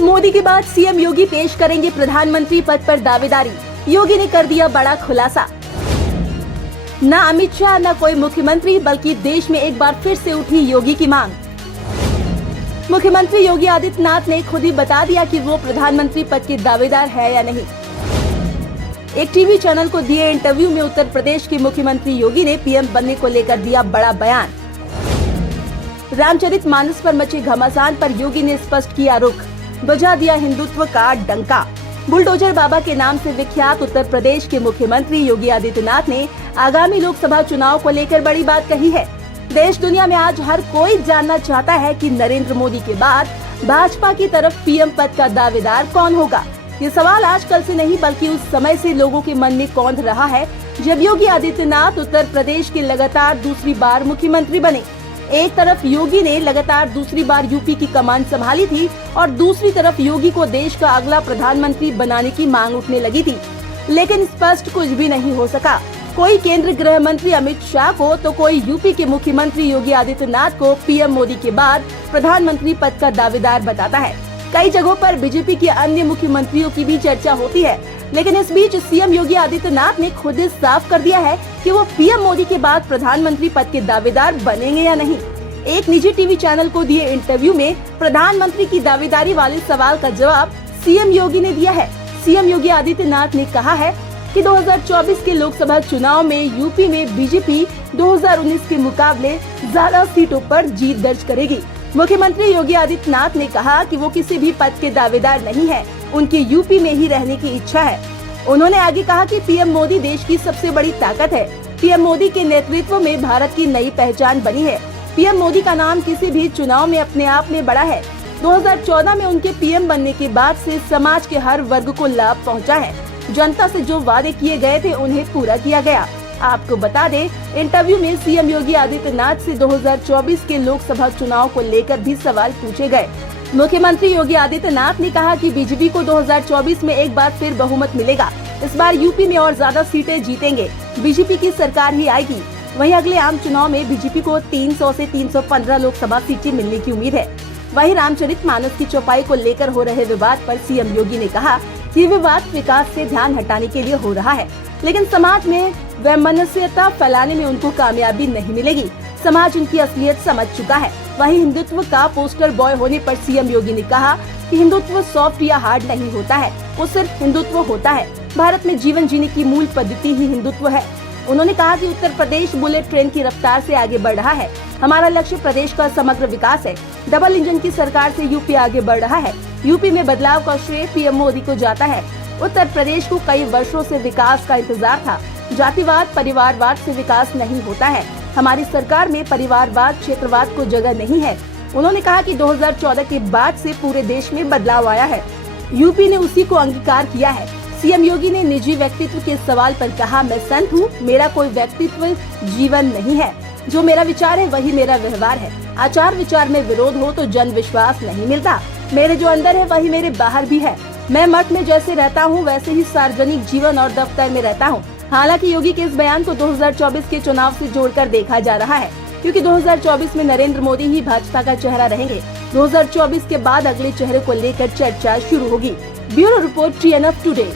मोदी के बाद सीएम योगी पेश करेंगे प्रधानमंत्री पद पर दावेदारी। योगी ने कर दिया बड़ा खुलासा। न अमित शाह न कोई मुख्यमंत्री, बल्कि देश में एक बार फिर से उठी योगी की मांग। मुख्यमंत्री योगी आदित्यनाथ ने खुद ही बता दिया कि वो प्रधानमंत्री पद के दावेदार है या नहीं। एक टीवी चैनल को दिए इंटरव्यू में उत्तर प्रदेश के मुख्यमंत्री योगी ने पीएम बनने को लेकर दिया बड़ा बयान। रामचरितमानस पर मचे घमासान पर योगी ने स्पष्ट किया रुख, बजा दिया हिंदुत्व का डंका। बुलडोजर बाबा के नाम से विख्यात उत्तर प्रदेश के मुख्यमंत्री योगी आदित्यनाथ ने आगामी लोकसभा चुनाव को लेकर बड़ी बात कही है। देश दुनिया में आज हर कोई जानना चाहता है कि नरेंद्र मोदी के बाद भाजपा की तरफ पीएम पद का दावेदार कौन होगा। ये सवाल आज कल से नहीं, बल्कि उस समय से लोगों के मन में कौंध रहा है जब योगी आदित्यनाथ उत्तर प्रदेश के लगातार दूसरी बार मुख्यमंत्री बने। एक तरफ योगी ने लगातार दूसरी बार यूपी की कमान संभाली थी और दूसरी तरफ योगी को देश का अगला प्रधानमंत्री बनाने की मांग उठने लगी थी, लेकिन स्पष्ट कुछ भी नहीं हो सका। कोई केंद्रीय गृह मंत्री अमित शाह को तो कोई यूपी के मुख्यमंत्री योगी आदित्यनाथ को पीएम मोदी के बाद प्रधानमंत्री पद का दावेदार बताता है। कई जगहों पर बीजेपी के अन्य मुख्यमंत्रियों की भी चर्चा होती है, लेकिन इस बीच सीएम योगी आदित्यनाथ ने खुद ही साफ कर दिया है कि वो पीएम मोदी के बाद प्रधानमंत्री पद के दावेदार बनेंगे या नहीं। एक निजी टीवी चैनल को दिए इंटरव्यू में प्रधानमंत्री की दावेदारी वाले सवाल का जवाब सीएम योगी ने दिया है। सीएम योगी आदित्यनाथ ने कहा है कि 2024 के लोकसभा चुनाव में यूपी में बीजेपी 2019 के मुकाबले ज्यादा सीटों पर जीत दर्ज करेगी। मुख्यमंत्री योगी आदित्यनाथ ने कहा कि वो किसी भी पद के दावेदार नहीं है, उनकी यूपी में ही रहने की इच्छा है। उन्होंने आगे कहा कि पीएम मोदी देश की सबसे बड़ी ताकत है। पीएम मोदी के नेतृत्व में भारत की नई पहचान बनी है। पीएम मोदी का नाम किसी भी चुनाव में अपने आप में बड़ा है। 2014 में उनके पीएम बनने के बाद से समाज के हर वर्ग को लाभ पहुंचा है। जनता से जो वादे किए गए थे उन्हें पूरा किया गया। आपको बता दें, इंटरव्यू में सीएम योगी आदित्यनाथ से 2024 के लोकसभा चुनाव को लेकर भी सवाल पूछे गए। मुख्यमंत्री योगी आदित्यनाथ ने कहा कि बीजेपी को 2024 में एक बार फिर बहुमत मिलेगा। इस बार यूपी में और ज्यादा सीटें जीतेंगे, बीजेपी की सरकार ही आएगी। वहीं अगले आम चुनाव में बीजेपी को 300 से 315 लोकसभा सीटें मिलने की उम्मीद है। वहीं रामचरितमानस की चौपाई को लेकर हो रहे विवाद पर सीएम योगी ने कहा कि विवाद विकास से ध्यान हटाने के लिए हो रहा है, लेकिन समाज में वैमनस्यता फैलाने में उनको कामयाबी नहीं मिलेगी। समाज उनकी असलियत समझ चुका है। वहीं हिंदुत्व का पोस्टर बॉय होने पर सीएम योगी ने कहा कि हिंदुत्व सॉफ्ट या हार्ड नहीं होता है, वो सिर्फ हिंदुत्व होता है। भारत में जीवन जीने की मूल पद्धति ही हिंदुत्व है। उन्होंने कहा कि उत्तर प्रदेश बुलेट ट्रेन की रफ्तार से आगे बढ़ रहा है। हमारा लक्ष्य प्रदेश का समग्र विकास है। डबल इंजन की सरकार से यूपी आगे बढ़ रहा है। यूपी में बदलाव का श्रेय पीएम मोदी को जाता है। उत्तर प्रदेश को कई वर्षों से विकास का इंतजार था। जातिवाद, परिवारवाद से विकास नहीं होता है। हमारी सरकार में परिवारवाद, क्षेत्रवाद को जगह नहीं है। उन्होंने कहा कि 2014 के बाद से पूरे देश में बदलाव आया है। यूपी ने उसी को अंगीकार किया है। सीएम योगी ने निजी व्यक्तित्व के सवाल पर कहा, मैं संत हूँ, मेरा कोई व्यक्तित्व जीवन नहीं है। जो मेरा विचार है वही मेरा व्यवहार है। आचार विचार में विरोध हो तो जन विश्वास नहीं मिलता। मेरे जो अंदर है वही मेरे बाहर भी है। मैं मठ में जैसे रहता हूँ वैसे ही सार्वजनिक जीवन और दफ्तर में रहता हूँ। हालांकि योगी के इस बयान को 2024 के चुनाव से जोड़कर देखा जा रहा है, क्योंकि 2024 में नरेंद्र मोदी ही भाजपा का चेहरा रहेंगे। 2024 के बाद अगले चेहरे को लेकर चर्चा शुरू होगी। Bureau report TNF today.